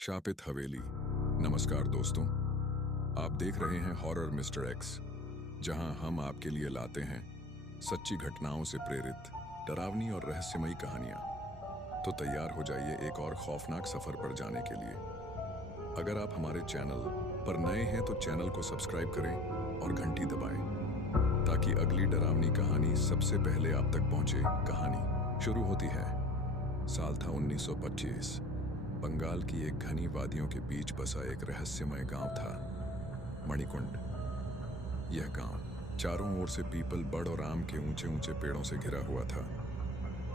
शापित हवेली। नमस्कार दोस्तों, आप देख रहे हैं हॉरर मिस्टर एक्स, जहां हम आपके लिए लाते हैं सच्ची घटनाओं से प्रेरित डरावनी और रहस्यमयी कहानियां। तो तैयार हो जाइए एक और खौफनाक सफर पर जाने के लिए। अगर आप हमारे चैनल पर नए हैं तो चैनल को सब्सक्राइब करें और घंटी दबाएं ताकि अगली डरावनी कहानी सबसे पहले आप तक पहुंचे। कहानी शुरू होती है। साल था 1925। बंगाल की एक घनी वादियों के बीच बसा एक रहस्यमय गांव था, मणिकुंड। यह गांव चारों ओर से पीपल, बड़ और आम के ऊंचे ऊंचे पेड़ों से घिरा हुआ था।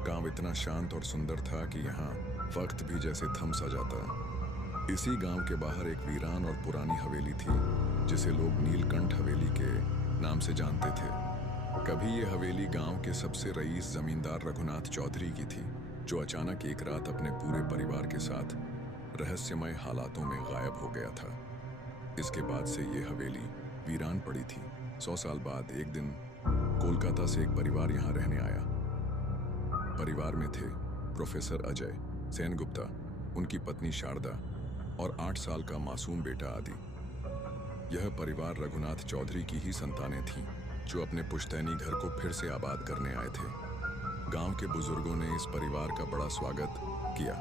गांव इतना शांत और सुंदर था कि यहाँ वक्त भी जैसे थम सा जाता। इसी गांव के बाहर एक वीरान और पुरानी हवेली थी, जिसे लोग नीलकंठ हवेली के नाम से जानते थे। कभी ये हवेली गांव के सबसे रईस जमींदार रघुनाथ चौधरी की थी, जो अचानक एक रात अपने पूरे परिवार के साथ रहस्यमय हालातों में गायब हो गया था। इसके बाद से ये हवेली वीरान पड़ी थी। 100 साल बाद एक दिन कोलकाता से एक परिवार यहाँ रहने आया। परिवार में थे प्रोफेसर अजय सेनगुप्ता, उनकी पत्नी शारदा और 8 साल का मासूम बेटा आदि। यह परिवार रघुनाथ चौधरी की ही संतानें थीं, जो अपने पुश्तैनी घर को फिर से आबाद करने आए थे। गांव के बुजुर्गों ने इस परिवार का बड़ा स्वागत किया,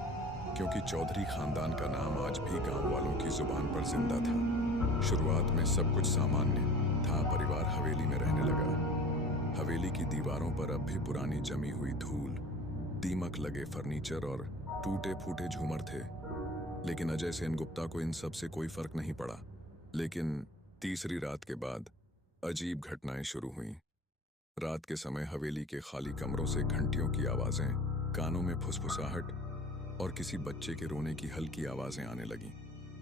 क्योंकि चौधरी खानदान का नाम आज भी गांव वालों की जुबान पर जिंदा था। शुरुआत में सब कुछ सामान्य था। परिवार हवेली में रहने लगा। हवेली की दीवारों पर अब भी पुरानी जमी हुई धूल, दीमक लगे फर्नीचर और टूटे फूटे झूमर थे। लेकिन अजय सेनगुप्ता को इन सब से कोई फर्क नहीं पड़ा। लेकिन तीसरी रात के बाद अजीब घटनाएं शुरू हुईं। रात के समय हवेली के खाली कमरों से घंटियों की आवाजें, कानों में फुसफुसाहट और किसी बच्चे के रोने की हल्की आवाजें आने लगीं।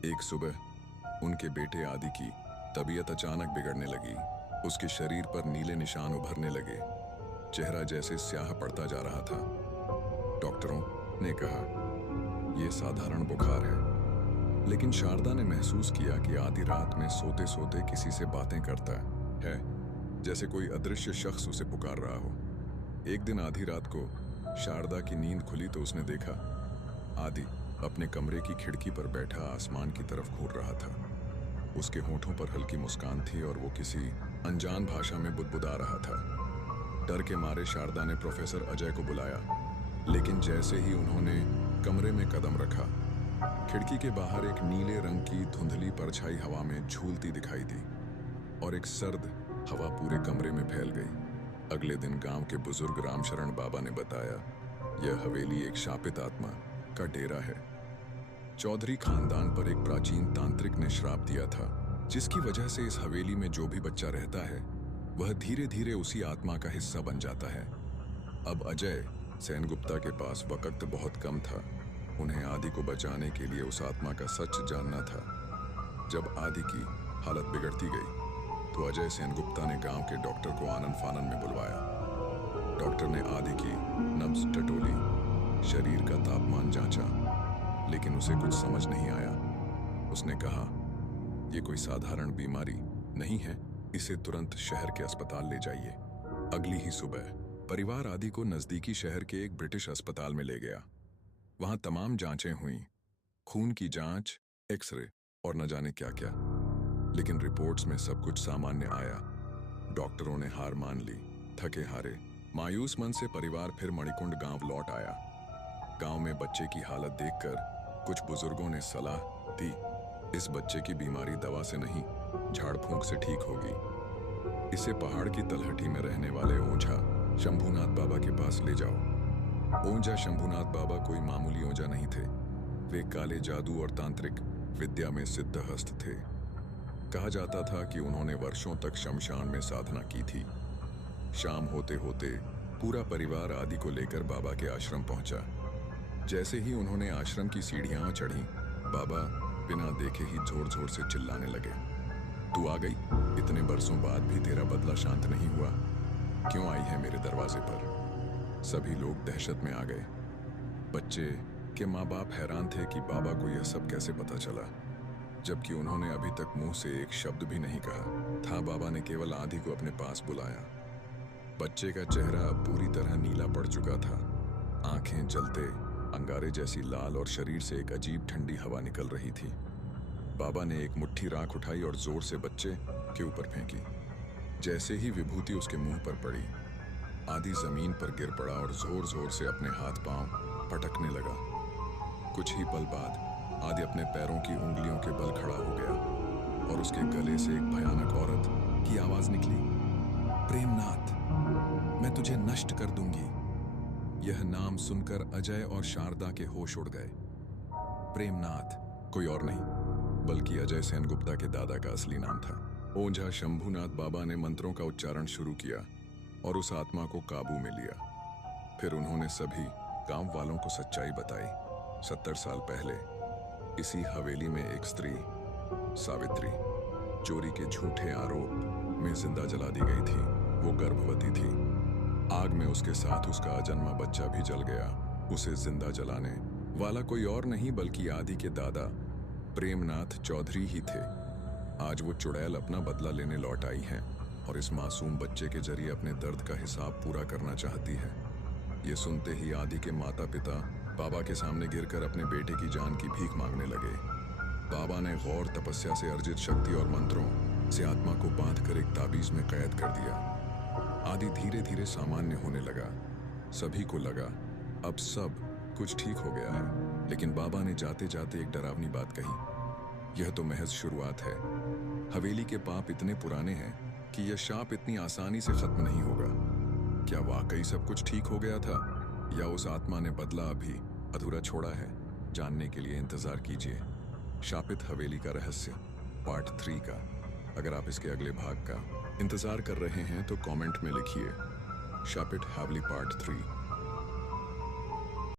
एक सुबह उनके बेटे आदि की तबीयत अचानक बिगड़ने लगी। उसके शरीर पर नीले निशान उभरने लगे, चेहरा जैसे स्याह पड़ता जा रहा था। डॉक्टरों ने कहा यह साधारण बुखार है, लेकिन शारदा ने महसूस किया कि आधी रात में सोते सोते किसी से बातें करता है, जैसे कोई अदृश्य शख्स उसे पुकार रहा हो। एक दिन आधी रात को शारदा की नींद खुली तो उसने देखा आदि अपने कमरे की खिड़की पर बैठा आसमान की तरफ घूर रहा था। उसके होठों पर हल्की मुस्कान थी और वो किसी अनजान भाषा में बुदबुदा रहा था। डर के मारे शारदा ने प्रोफेसर अजय को बुलाया, लेकिन जैसे ही उन्होंने कमरे में कदम रखा, खिड़की के बाहर एक नीले रंग की धुंधली परछाई हवा में झूलती दिखाई दी और एक सर्द हवा पूरे कमरे में फैल गई। अगले दिन गांव के बुजुर्ग रामशरण बाबा ने बताया, यह हवेली एक शापित आत्मा का डेरा है। चौधरी खानदान पर एक प्राचीन तांत्रिक ने श्राप दिया था, जिसकी वजह से इस हवेली में जो भी बच्चा रहता है वह धीरे धीरे उसी आत्मा का हिस्सा बन जाता है। अब अजय सेनगुप्ता के पास वक्त बहुत कम था। उन्हें आदि को बचाने के लिए उस आत्मा का सच जानना था। जब आदि की हालत बिगड़ती गई तो अजय सेनगुप्ता ने गांव के डॉक्टर को आनन फानन में बुलवाया। डॉक्टर ने आदि की नब्ज टटोली, शरीर का तापमान जांचा, लेकिन उसे कुछ समझ नहीं आया। उसने कहा, यह कोई साधारण बीमारी नहीं है, इसे तुरंत शहर के अस्पताल ले जाइए। अगली ही सुबह परिवार आदि को नजदीकी शहर के एक ब्रिटिश अस्पताल में ले गया। वहां तमाम जांचें हुईं, खून की जांच, एक्सरे और न जाने क्या क्या, लेकिन रिपोर्ट्स में सब कुछ सामान्य आया। डॉक्टरों ने हार मान ली। थके हारे मायूस मन से परिवार फिर मणिकुंड गांव लौट आया। गांव में बच्चे की हालत देखकर कुछ बुजुर्गों ने सलाह दी, इस बच्चे की बीमारी दवा से नहीं, झाड़ फूंक से ठीक होगी। इसे पहाड़ की तलहटी में रहने वाले ओझा शंभुनाथ बाबा के पास ले जाओ। ओझा शंभुनाथ बाबा कोई मामूली ओझा नहीं थे। वे काले जादू और तांत्रिक विद्या में सिद्धहस्त थे। कहा जाता था कि उन्होंने वर्षों तक शमशान में साधना की थी। शाम होते होते पूरा परिवार आदि को लेकर बाबा के आश्रम पहुंचा। जैसे ही उन्होंने आश्रम की सीढ़ियां चढ़ी, बाबा बिना देखे ही जोर जोर से चिल्लाने लगे, तू आ गई? इतने बरसों बाद भी तेरा बदला शांत नहीं हुआ? क्यों आई है मेरे दरवाजे पर? सभी लोग दहशत में आ गए। बच्चे के माँ बाप हैरान थे कि बाबा को यह सब कैसे पता चला, जबकि उन्होंने अभी तक मुंह से एक शब्द भी नहीं कहा था। बाबा ने केवल आदि को अपने पास बुलाया। बच्चे का चेहरा अब पूरी तरह नीला पड़ चुका था, आंखें जलते अंगारे जैसी लाल और शरीर से एक अजीब ठंडी हवा निकल रही थी। बाबा ने एक मुट्ठी राख उठाई और जोर से बच्चे के ऊपर फेंकी। जैसे ही विभूति उसके मुंह पर पड़ी, आदि जमीन पर गिर पड़ा और जोर जोर से अपने हाथ पांव पटकने लगा। कुछ ही पल बाद आदि अपने पैरों की उंगलियों के बल खड़ा हो गया और उसके गले से एक भयानक औरत की आवाज निकली, प्रेमनाथ, मैं तुझे नष्ट कर दूंगी। यह नाम सुनकर अजय और शारदा के होश उड़ गए। प्रेमनाथ कोई और नहीं बल्कि अजय सेनगुप्ता के दादा का असली नाम था। ओझा शंभुनाथ बाबा ने मंत्रों का उच्चारण शुरू किया और उस आत्मा को काबू में लिया। फिर उन्होंने सभी गांव वालों को सच्चाई बताई। 70 साल पहले इसी हवेली में एक स्त्री सावित्री चोरी के झूठे आरोप में जिंदा जला दी गई थी। वो गर्भवती थी। आग में उसके साथ उसका अजन्मा बच्चा भी जल गया। उसे जिंदा जलाने वाला कोई और नहीं बल्कि आदि के दादा प्रेमनाथ चौधरी ही थे। आज वो चुड़ैल अपना बदला लेने लौट आई हैं और इस मासूम बच्चे के जरिए अपने दर्द का हिसाब पूरा करना चाहती है। ये सुनते ही आदि के माता पिता बाबा के सामने गिरकर अपने बेटे की जान की भीख मांगने लगे। बाबा ने गौर तपस्या से अर्जित शक्ति और मंत्रों से आत्मा को बांधकर एक ताबीज में कैद कर दिया। आदि धीरे धीरे सामान्य होने लगा। सभी को लगा अब सब कुछ ठीक हो गया है, लेकिन बाबा ने जाते जाते एक डरावनी बात कही, यह तो महज शुरुआत है। हवेली के पाप इतने पुराने हैं कि यह शाप इतनी आसानी से खत्म नहीं होगा। क्या वाकई सब कुछ ठीक हो गया था या उस आत्मा ने बदला अभी अधूरा छोड़ा है? जानने के लिए इंतजार कीजिए शापित हवेली का रहस्य पार्ट 3 का। अगर आप इसके अगले भाग का इंतजार कर रहे हैं तो कमेंट में लिखिए शापित हवेली पार्ट 3।